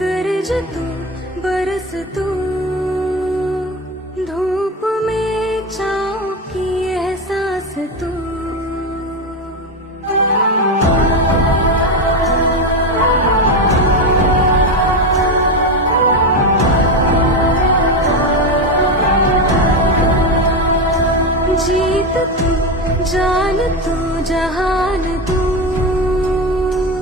गरज तू बरस तू धूप में छाँव की एहसास तू जीत तू जान तू जहान तू